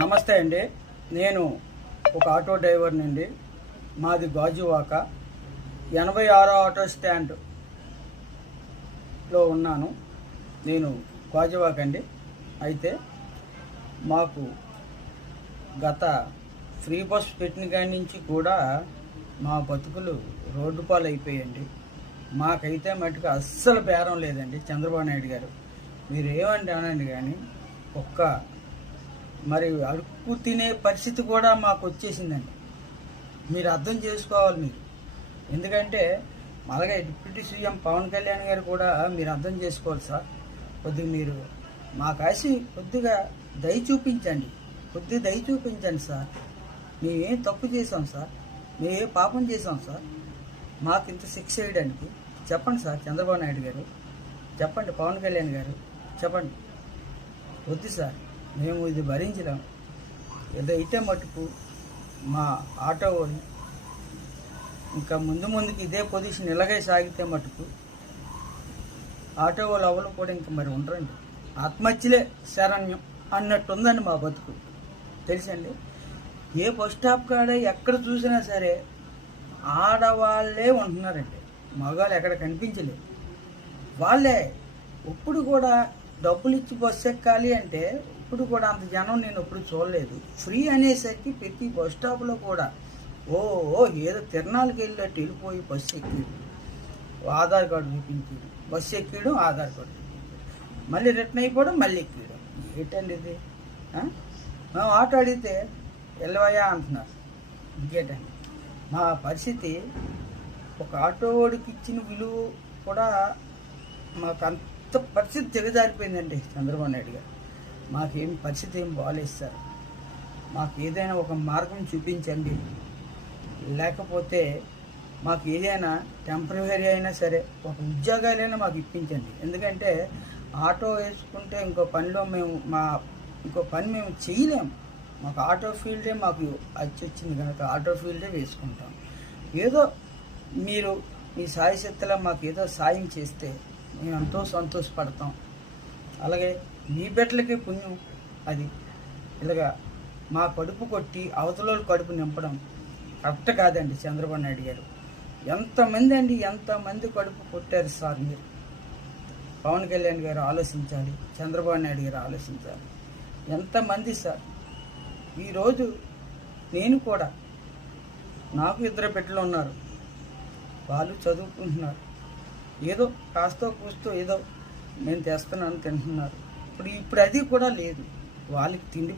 నమస్తే అండి. నేను ఒక ఆటో డ్రైవర్ని అండి. మాది గాజువాక 86 ఆటో స్టాండ్లో ఉన్నాను. నేను గాజువాక అండి. అయితే మాకు గత ఫ్రీ బస్ పెట్టిన కాడి నుంచి కూడా మా బతుకులు రోడ్డు పాలు అయిపోయాయండి. మాకైతే మటుకు అస్సలు బేరం లేదండి. చంద్రబాబు నాయుడు గారు మీరు ఏమంటే అనండి, కానీ మరి అడుక్కు తినే పరిస్థితి కూడా మాకు వచ్చేసిందండి. మీరు అర్థం చేసుకోవాలి మీరు. ఎందుకంటే అలాగే డిప్యూటీ సీఎం పవన్ కళ్యాణ్ గారు కూడా మీరు అర్థం చేసుకోవాలి సార్. కొద్దిగా మీరు మా కాసి కొద్దిగా దయ చూపించండి, దయ చూపించండి సార్. మేమేం తప్పు చేసాం సార్, మేమేం పాపం చేసాం సార్, మాకు ఇంత శిక్ష వేయడానికి చెప్పండి సార్. చంద్రబాబు నాయుడు గారు చెప్పండి, పవన్ కళ్యాణ్ గారు చెప్పండి. వద్దు సార్, మేము ఇది భరించలేం. ఏదైతే మటుకు మా ఆటో వాళ్ళు ఇంకా ముందుకి ఇదే పొజిషన్ ఇలాగే సాగితే మటుకు ఆటో వాళ్ళు ఎవరు కూడా ఇంకా మరి ఉండరండి. ఆత్మహత్యలే శరణ్యం అన్నట్టుందండి మా బతుకు. తెలుసండి, ఏ బస్ స్టాప్ కాడ ఎక్కడ చూసినా సరే ఆడవాళ్ళే ఉంటున్నారండి. మగవాళ్ళు ఎక్కడ కనిపించలేదు. వాళ్ళే ఇప్పుడు కూడా డబ్బులు ఇచ్చి బస్సు ఎక్కాలి అంటే ఇప్పుడు కూడా అంత జనం నేను ఎప్పుడు చూడలేదు. ఫ్రీ అనేసరికి ప్రతి బస్ స్టాప్లో కూడా ఏదో తిరణాలకి వెళ్ళినట్టు వెళ్ళిపోయి బస్సు ఎక్కిడు, ఆధార్ కార్డు చూపించాడు, బస్సు ఎక్కిడు, ఆధార్ కార్డు చూపించాడు, మళ్ళీ రిటర్న్ అయిపోవడం, మళ్ళీ ఎక్కిడు. ఏంటండి ఇది? మేము ఆటో అడిగితే వెళ్ళవయ్యా అంటున్నారు. ఇంకేంటండి మా పరిస్థితి? ఒక ఆటో వాడికి ఇచ్చిన విలువ కూడా మాకు అంత పరిస్థితి దిగజారిపోయిందండి. చంద్రబాబు నాయుడు గారు మాకేం పరిస్థితి ఏం బాగాలేదు సార్. మాకు ఏదైనా ఒక మార్గం చూపించండి, లేకపోతే మాకు ఏదైనా టెంపరరీ అయినా సరే ఒక ఉద్యోగాలైనా మాకు ఇప్పించండి. ఎందుకంటే ఆటో వేసుకుంటే ఇంకో పని మేము చేయలేము. మాకు ఆటో ఫీల్డే మాకు వచ్చింది కనుక ఆటో ఫీల్డే వేసుకుంటాం. ఏదో మీరు మీ సాయశక్తిలో మాకు ఏదో సాయం చేస్తే మేము ఎంతో సంతోషపడతాం. అలాగే మీ బిడ్డలకి పుణ్యం అది. ఇలాగా మా కడుపు కొట్టి అవతల కడుపు నింపడం కరెక్ట్ కాదండి. చంద్రబాబు నాయుడు గారు ఎంతమంది కడుపు కొట్టారు సార్ మీరు. పవన్ కళ్యాణ్ గారు ఆలోచించాలి, చంద్రబాబు నాయుడు గారు ఆలోచించాలి. ఎంతమంది సార్. ఈరోజు నేను కూడా, నాకు 2 బిడ్డలు ఉన్నారు, వాళ్ళు చదువుకుంటున్నారు. ఏదో కాస్తో కూస్తో ఏదో నేను తెస్తున్నాను, తింటున్నారు. ఇప్పుడు అది కూడా లేదు. వాళ్ళకి తిండి